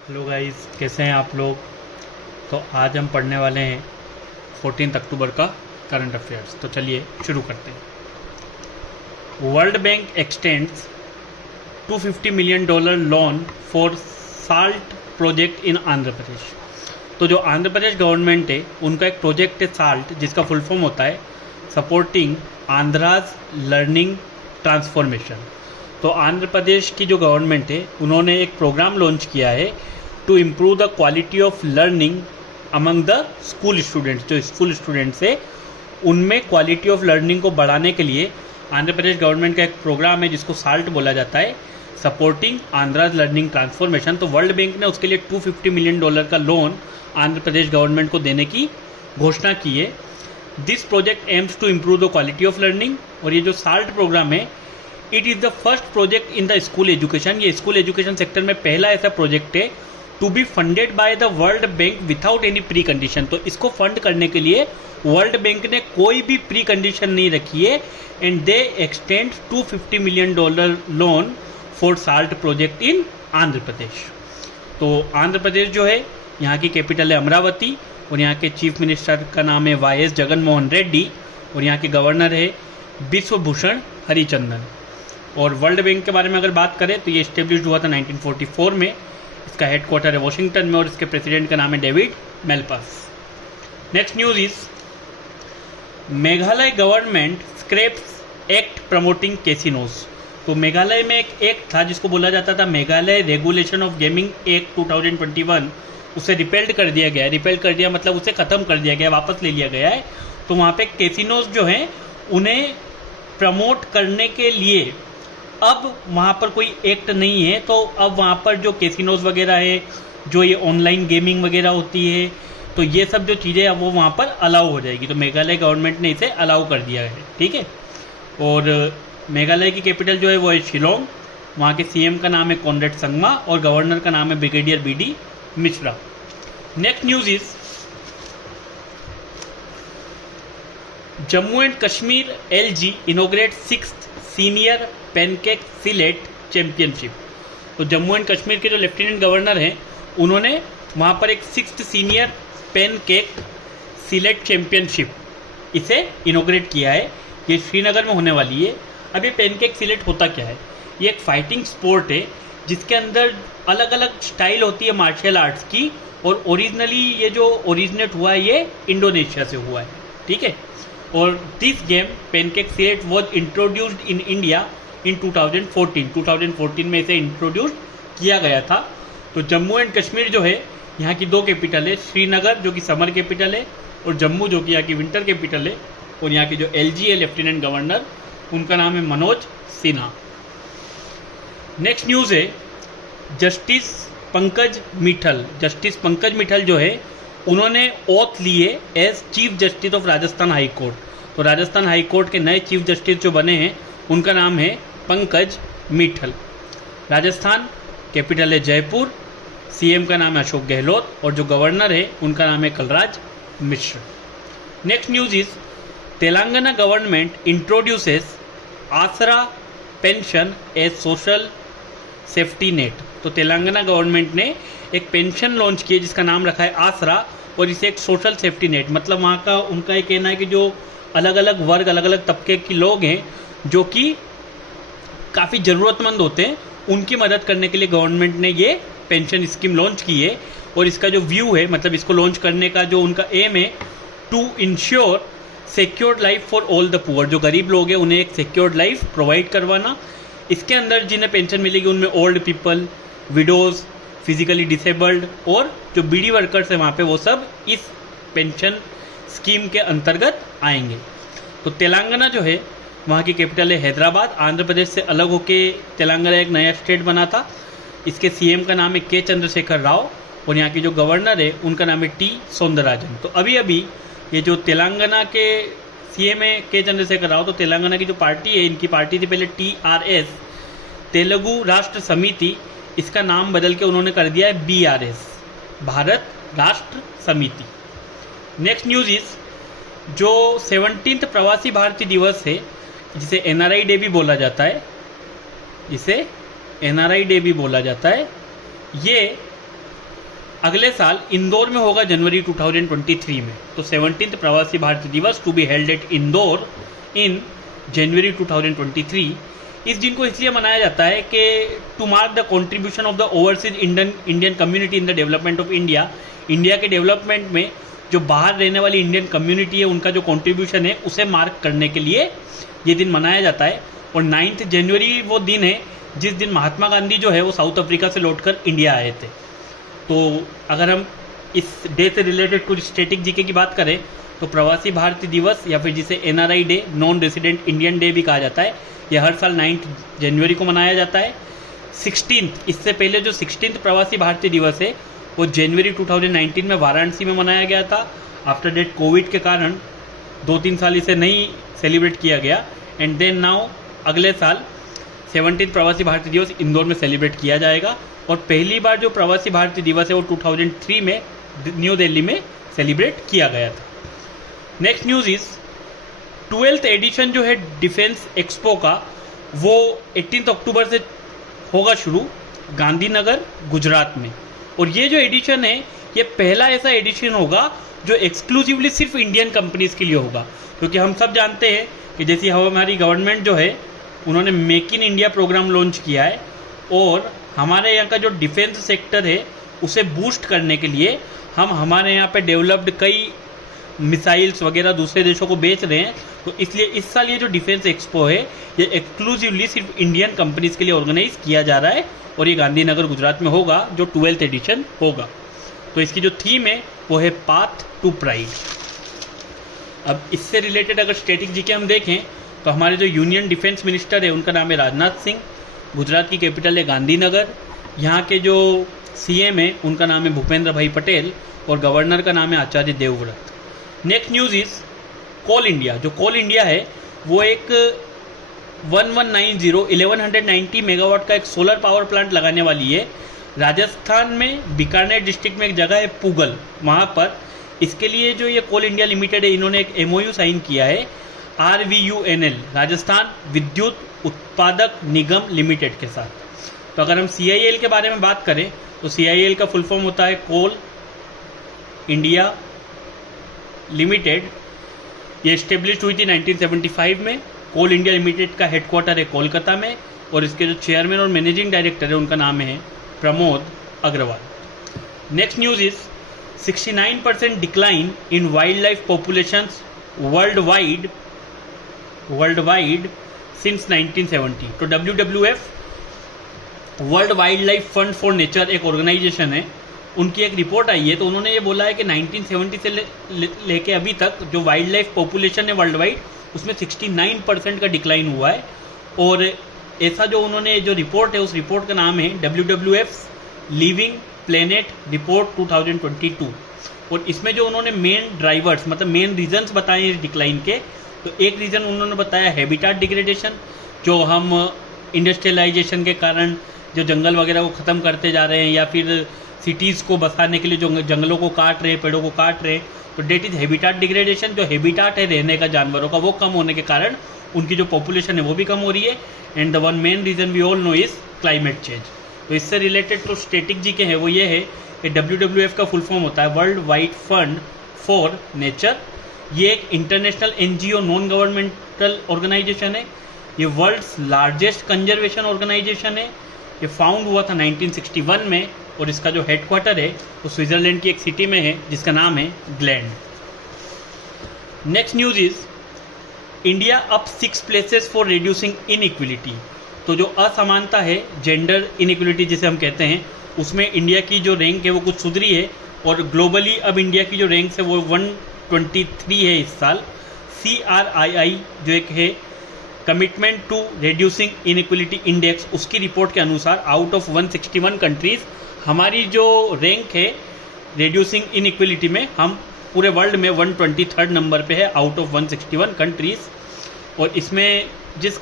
Hello guys, कैसे हैं आप लोग। तो आज हम पढ़ने वाले हैं 14 अक्टूबर का करंट अफेयर्स। तो चलिए शुरू करते हैं। World Bank extends $250 million loan for salt project in Andhra Pradesh. तो जो आंध्र प्रदेश गवर्नमेंट है उनका एक प्रोजेक्ट है साल्ट, जिसका फुल फॉर्म होता है सपोर्टिंग आंध्राज लर्निंग ट्रांसफॉर्मेशन। तो आंध्र प्रदेश की जो गवर्नमेंट है उन्होंने एक प्रोग्राम लॉन्च किया है to improve the quality of learning among the school students. जो स्कूल स्टूडेंट्स है उनमें क्वालिटी ऑफ लर्निंग को बढ़ाने के लिए आंध्र प्रदेश गवर्नमेंट का एक प्रोग्राम है जिसको साल्ट बोला जाता है, सपोर्टिंग आंध्राज लर्निंग ट्रांसफॉर्मेशन। तो वर्ल्ड बैंक ने उसके लिए $250 मिलियन का लोन आंध्र प्रदेश गवर्नमेंट को देने की घोषणा की है। This project aims to improve the quality of learning. और ये जो साल्ट प्रोग्राम है, it is the first project in the school education. ये स्कूल एजुकेशन सेक्टर में पहला ऐसा प्रोजेक्ट है to be funded by the World Bank without any pre condition. तो इसको फंड करने के लिए वर्ल्ड बैंक ने कोई भी प्री कंडीशन नहीं रखी है, and they extend $250 million loan for salt project in Andhra Pradesh. तो आंध्र प्रदेश जो है, यहाँ की कैपिटल है अमरावती, और यहाँ के चीफ मिनिस्टर का नाम है वाई.एस. जगनमोहन रेड्डी, और यहाँ के गवर्नर है बिश्वभूषण हरिचंदन। और वर्ल्ड बैंक के बारे में अगर बात करें तो ये इस्टेब्लिश हुआ था 1944 में। इसका हेडक्वार्टर है वॉशिंगटन में, और इसके प्रेसिडेंट का नाम है David Malpass. Next news is Meghalaya government scraps act promoting casinos. तो मेघालय में एक एक्ट था जिसको बोला जाता था Meghalaya regulation of gaming act 2021। उसे रिपेल्ड कर दिया गया है। रिपेल कर दिया मतलब उसे ख़त्म कर दिया गया, वापस ले लिया गया है। तो वहाँ पे कैसीनोज जो हैं उन्हें प्रमोट करने के लिए अब वहाँ पर कोई एक्ट नहीं है। तो अब वहाँ पर जो कैसीनोज वगैरह है, जो ये ऑनलाइन गेमिंग वगैरह होती है, तो ये सब जो चीज़ें अब वो वहाँ पर अलाउ हो जाएगी। तो मेघालय गवर्नमेंट ने इसे अलाउ कर दिया है, ठीक है। और मेघालय की कैपिटल जो है वो है शिलोंग। वहाँ के सीएम का नाम है कॉनरेड संगमा, और गवर्नर का नाम है brigadier BD. Mishra. Next news is Jammu and Kashmir LG inaugurate 6th senior Pencak Silat championship. तो जम्मू एंड कश्मीर के जो लेफ्टिनेंट गवर्नर हैं उन्होंने वहाँ पर एक 6th senior Pencak Silat championship इसे इनोग्रेट किया है। ये श्रीनगर में होने वाली है। अब ये पैनकेक सिलेट होता क्या है? ये एक फाइटिंग स्पोर्ट है जिसके अंदर अलग अलग स्टाइल होती है मार्शल आर्ट्स की, और ओरिजिनली ये जो ओरिजिनेट हुआ है ये इंडोनेशिया से हुआ है, ठीक है। और this game Pencak Silat was introduced in India in 2014 में इसे इंट्रोड्यूस किया गया था। तो जम्मू एंड कश्मीर जो है, यहाँ की दो कैपिटल है, श्रीनगर जो कि समर कैपिटल है, और जम्मू जो कि यहाँ की विंटर कैपिटल है। और यहाँ की जो LG है लेफ्टिनेंट गवर्नर, उनका नाम है मनोज सिन्हा। नेक्स्ट न्यूज़ है जस्टिस पंकज मित्तल जो है उन्होंने ओथ लिए as chief justice of Rajasthan high court. तो राजस्थान हाई कोर्ट के नए चीफ जस्टिस जो बने हैं उनका नाम है पंकज मित्तल। राजस्थान कैपिटल है जयपुर, सीएम का नाम है अशोक गहलोत, और जो गवर्नर है उनका नाम है Kalraj Mishra. Next news is Telangana government introduces Aasara pension as social safety net. तो तेलंगाना गवर्नमेंट ने एक पेंशन लॉन्च की है जिसका नाम रखा है आसरा, और इसे एक सोशल सेफ्टी नेट, मतलब वहाँ का उनका ये कहना है कि जो अलग अलग वर्ग, अलग अलग तबके के लोग हैं जो कि काफ़ी ज़रूरतमंद होते हैं, उनकी मदद करने के लिए गवर्नमेंट ने ये पेंशन स्कीम लॉन्च की है। और इसका जो व्यू है, मतलब इसको लॉन्च करने का जो उनका एम है, to ensure secured life for all the poor. जो गरीब लोग हैं उन्हें एक सिक्योर्ड लाइफ प्रोवाइड करवाना। इसके अंदर जिन्हें पेंशन मिलेगी उनमें old people, widows, physically disabled, और जो बीडी वर्कर्स हैं वहाँ पे, वो सब इस पेंशन स्कीम के अंतर्गत आएंगे। तो तेलंगाना जो है वहाँ की कैपिटल है हैदराबाद। आंध्र प्रदेश से अलग होके तेलंगाना एक नया स्टेट बना था। इसके सीएम का नाम है के चंद्रशेखर राव, और यहाँ की जो गवर्नर है उनका नाम है टी सौंदरराजन। तो अभी अभी ये जो तेलंगाना के सीएम है के चंद्रशेखर राव, तो तेलंगाना की जो पार्टी है, इनकी पार्टी थी पहले TRS, तेलुगु राष्ट्र समिति, इसका नाम बदल के उन्होंने कर दिया है BRS, भारत राष्ट्र समिति। नेक्स्ट न्यूज इज जो 17th प्रवासी भारतीय दिवस है, जिसे NRI डे भी बोला जाता है, ये अगले साल इंदौर में होगा जनवरी 2023 में। तो 17th Pravasi Bharatiya Divas to be held at Indore in January 2023। इस दिन को इसलिए मनाया जाता है कि to mark the contribution of the overseas Indian community in the development of India. India के डेवलपमेंट में जो बाहर रहने वाली इंडियन कम्युनिटी है उनका जो कंट्रीब्यूशन है उसे मार्क करने के लिए ये दिन मनाया जाता है। और 9 जनवरी वो दिन है जिस दिन महात्मा गांधी जो है वो साउथ अफ्रीका से लौटकर इंडिया आए थे। तो अगर हम इस डे से रिलेटेड कुछ स्टैटिक जीके की बात करें तो प्रवासी भारतीय दिवस या फिर जिसे NRI day, non resident Indian day भी कहा जाता है, यह हर साल 9 जनवरी को मनाया जाता है। 16th, इससे पहले जो 16th प्रवासी भारतीय दिवस है वो जनवरी 2019 में वाराणसी में मनाया गया था। आफ्टर डेट कोविड के कारण 2-3 साल इसे नहीं सेलिब्रेट किया गया। एंड देन नाउ अगले साल 17th प्रवासी भारतीय दिवस इंदौर में सेलिब्रेट किया जाएगा। और पहली बार जो प्रवासी भारतीय दिवस है वो 2003 में न्यू दिल्ली में सेलिब्रेट किया गया था। Next news is 12th addition जो है डिफेंस एक्सपो का वो 18 अक्टूबर से होगा शुरू गांधीनगर गुजरात में। और ये जो एडिशन है ये पहला ऐसा एडिशन होगा जो एक्सक्लूसिवली सिर्फ इंडियन कंपनीज के लिए होगा, क्योंकि हम सब जानते हैं कि जैसे हमारी गवर्नमेंट जो है उन्होंने make in India programme launch किया है और हमारे यहाँ का जो डिफेंस सेक्टर है उसे बूस्ट करने के लिए हम हमारे यहाँ पे डेवलप्ड कई मिसाइल्स वगैरह दूसरे देशों को बेच रहे हैं। तो इसलिए इस साल ये जो डिफेंस एक्सपो है ये एक्सक्लूसिवली सिर्फ इंडियन कंपनीज के लिए ऑर्गेनाइज किया जा रहा है और ये गांधीनगर गुजरात में होगा जो 12th एडिशन होगा। तो इसकी जो थीम है वो है पाथ टू प्राइड। अब इससे रिलेटेड अगर स्टैटिक जीके हम देखें तो हमारे जो यूनियन डिफेंस मिनिस्टर है उनका नाम है राजनाथ सिंह, गुजरात की कैपिटल है गांधीनगर, यहाँ के जो CM है उनका नाम है भूपेंद्र भाई पटेल और गवर्नर का नाम है Acharya Devvrat. Next news is Coal India. जो कोल इंडिया है वो एक 1190 मेगावाट का एक सोलर पावर प्लांट लगाने वाली है राजस्थान में, बीकानेर डिस्ट्रिक्ट में एक जगह है पूगल, वहाँ पर। इसके लिए जो ये कोल इंडिया लिमिटेड है इन्होंने एक MOU साइन किया है RVUNL, राजस्थान विद्युत उत्पादक निगम लिमिटेड के साथ। तो अगर हम CIL के बारे में बात करें तो CIL का फुल फॉर्म होता है कोल इंडिया लिमिटेड। ये इस्टेब्लिश हुई थी 1975 में। कोल इंडिया लिमिटेड का हेडक्वार्टर है कोलकाता में और इसके जो चेयरमैन और मैनेजिंग डायरेक्टर है उनका नाम है Pramod Agarwal. Next news is 69% decline in wildlife populations worldwide since 1970। तो WWF World Wildlife Fund for Nature एक ऑर्गेनाइजेशन है, उनकी एक रिपोर्ट आई है तो उन्होंने ये बोला है कि 1970 से लेके अभी तक जो वाइल्ड लाइफ पॉपुलेशन है वर्ल्ड वाइड उसमें 69% का डिक्लाइन हुआ है। और ऐसा जो उन्होंने जो रिपोर्ट है उस रिपोर्ट का नाम है WWF लिविंग प्लेनेट रिपोर्ट 2022। और इसमें जो उन्होंने मेन ड्राइवर्स मतलब मेन रीजन्स बताए इस डिक्लाइन के, तो एक रीज़न उन्होंने बताया हैबिटाट डिग्रेडेशन, जो हम इंडस्ट्रियलाइजेशन के कारण जो जंगल वगैरह को ख़त्म करते जा रहे हैं या फिर सिटीज़ को बसाने के लिए जो जंगलों को काट रहे हैं, पेड़ों को काट रहे हैं, तो डेट इज़ हैबिटाट डिग्रेडेशन। जो हैबिटाट है रहने का जानवरों का वो कम होने के कारण उनकी जो पॉपुलेशन है वो भी कम हो रही है। And the one main reason we all know is climate change. तो इससे रिलेटेड तो स्टैटिक जी के हैं वो ये है कि WWF का फुल फॉर्म होता है World Wide Fund for Nature. ये एक international NGO non governmental organisation है। ये वर्ल्ड्स लार्जेस्ट कंजर्वेशन ऑर्गेनाइजेशन है। ये फाउंड हुआ था 1961 में और इसका जो हेडक्वार्टर है वो स्विट्ज़रलैंड की एक सिटी में है जिसका नाम है gland. Next news is India up 6 places for reducing inequality. तो जो असमानता है जेंडर इनइक्वलिटी जिसे हम कहते हैं उसमें इंडिया की जो रैंक है वो कुछ सुधरी है और ग्लोबली अब इंडिया की जो रैंक है वो 123 है इस साल। CRII जो एक है commitment to reducing inequality index, उसकी रिपोर्ट के अनुसार आउट ऑफ 161 कंट्रीज़ हमारी जो रैंक है रिड्यूसिंग इनइक्वलिटी में हम पूरे वर्ल्ड में 123rd नंबर पे है आउट ऑफ 161 कंट्रीज़। और इसमें जिस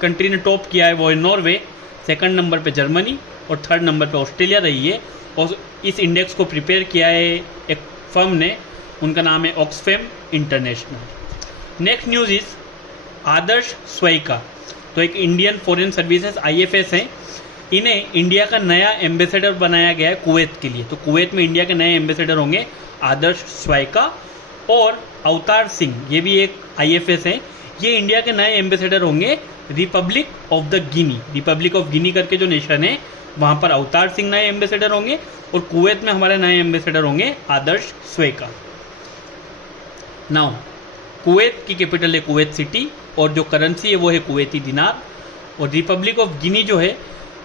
कंट्री ने टॉप किया है वो है नॉर्वे, सेकंड नंबर पे जर्मनी और थर्ड नंबर पे ऑस्ट्रेलिया रही है। और इस इंडेक्स को प्रिपेयर किया है एक फर्म ने, उनका नाम है Oxfam International. Next news is Adarsh Swaika. तो एक इंडियन फॉरेन सर्विसेज IFS हैं, इन्हें इंडिया का नया एम्बेसडर बनाया गया है कुवैत के लिए। तो कुवैत में इंडिया के नए एम्बेसडर होंगे आदर्श स्वाइका और अवतार सिंह, ये भी एक IFS हैं, ये इंडिया के नए एम्बेसडर होंगे Republic of the Guinea. Republic of Guinea करके जो नेशन है वहाँ पर अवतार सिंह नए एम्बेसडर होंगे और कुवैत में हमारे नए एम्बेसडर होंगे आदर्श स्वाइका। नाउ कुवैत की कैपिटल है कुवैत सिटी और जो करेंसी है वो है कुवैती दिनार। और रिपब्लिक ऑफ गिनी जो है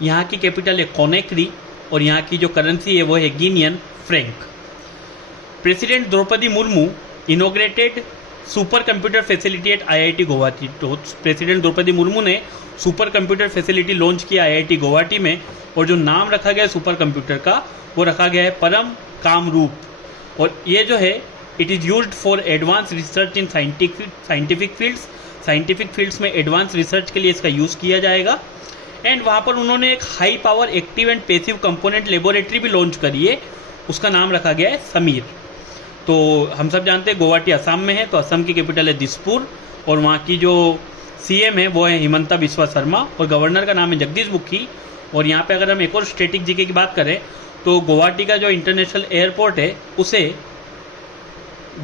यहाँ की कैपिटल है कोनेक्री और यहाँ की जो करेंसी है वो है Guinean franc. President Droupadi Murmu inaugurated supercomputer facility at IIT Guwahati. तो प्रेसिडेंट द्रौपदी मुर्मू ने सुपर कंप्यूटर फैसिलिटी लॉन्च किया IIT गुवाहाटी में और जो नाम रखा गया है सुपर कंप्यूटर का वो रखा गया है परम कामरूप। और ये जो है it is used for advance research in scientific fields. Scientific fields में एडवांस रिसर्च के लिए इसका यूज़ किया जाएगा। एंड वहाँ पर उन्होंने एक high power active and passive component laboratory भी लॉन्च करी है, उसका नाम रखा गया है समीर। तो हम सब जानते हैं गुवाहाटी असम में है, तो असम की कैपिटल है दिसपुर और वहाँ की जो CM है वो है हिमंता बिस्वा शर्मा और गवर्नर का नाम है जगदीश मुखी। और यहाँ पे अगर हम एक और स्टैटिक जीके की बात करें तो गुवाहाटी का जो इंटरनेशनल एयरपोर्ट है उसे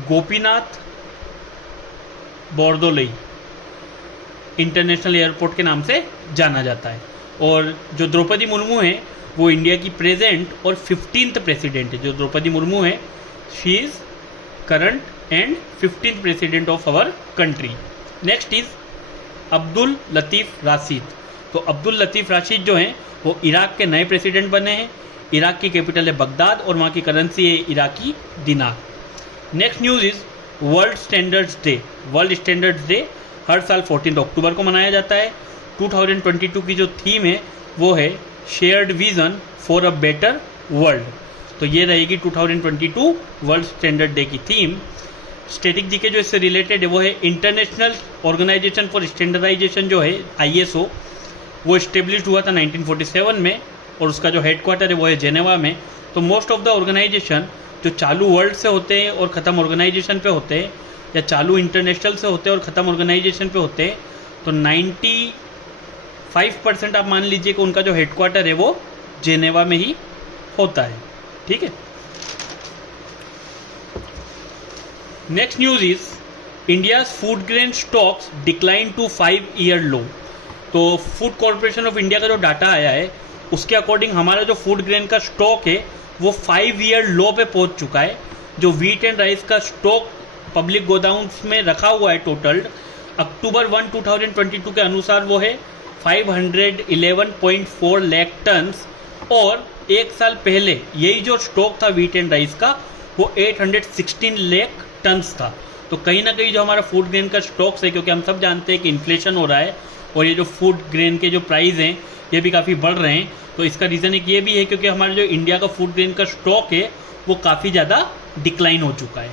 गोपीनाथ बोरदोलई इंटरनेशनल एयरपोर्ट के नाम से जाना जाता है। और जो द्रौपदी मुर्मू है वो इंडिया की प्रेजेंट और 15th प्रेसिडेंट है। जो द्रौपदी मुर्मू है she is current and 15th president of our country. Next is Abdul Latif Rashid. तो अब्दुल लतीफ़ राशिद जो हैं वो इराक के नए प्रेसिडेंट बने हैं। इराक की कैपिटल है बगदाद और वहाँ की करेंसी है Iraqi dinar. Next news is World Standards Day. World Standards Day हर साल 14 अक्टूबर को मनाया जाता है। 2022 की जो थीम है वो है shared vision for a better world. तो ये रहेगी 2022 वर्ल्ड स्टैंडर्ड डे की थीम। स्टैटिक जीके जो इससे रिलेटेड है वो है इंटरनेशनल ऑर्गेनाइजेशन फॉर स्टैंडर्डाइजेशन जो है ISO, वो इस्टेब्लिश हुआ था 1947 में और उसका जो हेडक्वार्टर है वो है जेनेवा में। तो मोस्ट ऑफ द ऑर्गेनाइजेशन जो चालू वर्ल्ड से होते हैं और ख़त्म ऑर्गेनाइजेशन पे होते हैं या चालू इंटरनेशनल से होते हैं और ख़त्म ऑर्गेनाइजेशन पे होते हैं, तो 95% आप मान लीजिए कि उनका जो हेडक्वार्टर है वो जेनेवा में ही होता है। ठीक है। Next news is India's food grain stocks decline to 5-year low. तो फूड कॉरपोरेशन ऑफ इंडिया का जो डाटा आया है उसके अकॉर्डिंग हमारा जो फूड ग्रेन का स्टॉक है वो 5-year लो पे पहुंच चुका है। जो व्हीट एंड राइस का स्टॉक पब्लिक गोदाउन्स में रखा हुआ है टोटल अक्टूबर 1, 2022 के अनुसार वो है 511.4 लाख टन्स और एक साल पहले यही जो स्टॉक था व्हीट एंड राइस का वो 816 लाख टन्स था। तो कहीं ना कहीं जो हमारा फूड ग्रेन का स्टॉक्स है, क्योंकि हम सब जानते हैं कि इन्फ्लेशन हो रहा है और ये जो फूड ग्रेन के जो प्राइस हैं ये भी काफ़ी बढ़ रहे हैं, तो इसका रीज़न एक ये भी है क्योंकि हमारा जो इंडिया का फूड ग्रेन का स्टॉक है वो काफ़ी ज़्यादा डिक्लाइन हो चुका है।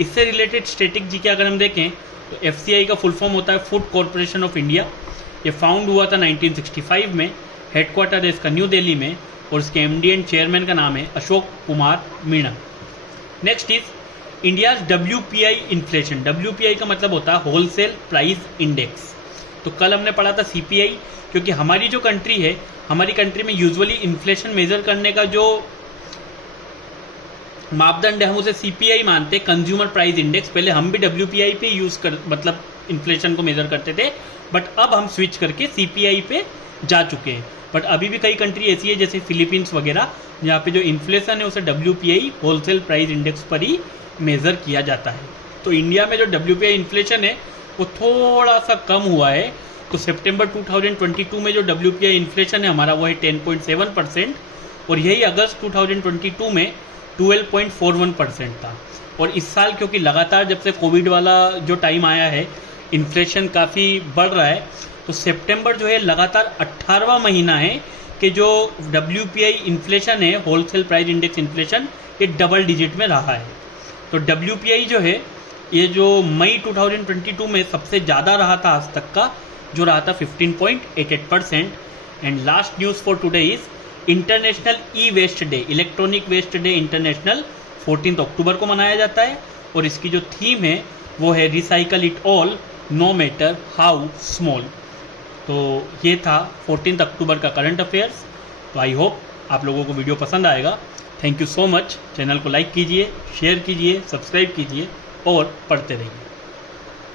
इससे रिलेटेड स्टैटिक जीके अगर हम देखें तो FCI का फुल फॉर्म होता है फूड कॉरपोरेशन ऑफ इंडिया। ये फाउंड हुआ था 1965 में, हेडक्वार्टर है इसका न्यू दिल्ली में और इसके MD एंड चेयरमैन का नाम है Ashok Kumar Meena. Next is India's WPI inflation. WPI का मतलब होता है होलसेल प्राइस इंडेक्स। तो कल हमने पढ़ा था CPI, क्योंकि हमारी जो कंट्री है हमारी कंट्री में यूजुअली इन्फ्लेशन मेजर करने का जो मापदंड है हम उसे CPI मानते हैं, कंज्यूमर प्राइस इंडेक्स। पहले हम भी WPI पे यूज़ कर मतलब इन्फ्लेशन को मेजर करते थे, बट अब हम स्विच करके CPI पे जा चुके हैं। बट अभी भी कई कंट्री ऐसी है जैसे फिलीपींस वगैरह जहाँ पे जो इन्फ्लेशन है उसे WPI होलसेल प्राइस इंडेक्स पर ही मेज़र किया जाता है। तो इंडिया में जो WPI इन्फ्लेशन है वो थोड़ा सा कम हुआ है। तो सितंबर 2022 में जो WPI इन्फ्लेशन है हमारा वो है 10.7% और यही अगस्त 2022 में 12.41% था। और इस साल क्योंकि लगातार जब से कोविड वाला जो टाइम आया है इन्फ्लेशन काफ़ी बढ़ रहा है, तो सितंबर जो है लगातार 18वां महीना है कि जो WPI इन्फ्लेशन है होलसेल प्राइस इंडेक्स इन्फ्लेशन ये डबल डिजिट में रहा है। तो WPI जो है ये जो मई 2022 में सबसे ज़्यादा रहा था आज तक का, जो रहा था 15.88%। And last news for today is international e waste day, electronic waste day international 14 अक्टूबर को मनाया जाता है और इसकी जो थीम है वो है recycle it all know matter how small. तो ये था 14 अक्टूबर का करंट अफेयर्स। तो आई होप आप लोगों को वीडियो पसंद आएगा। Thank you so much. Channel को लाइक कीजिए, शेयर कीजिए, सब्सक्राइब कीजिए और पढ़ते रहिए।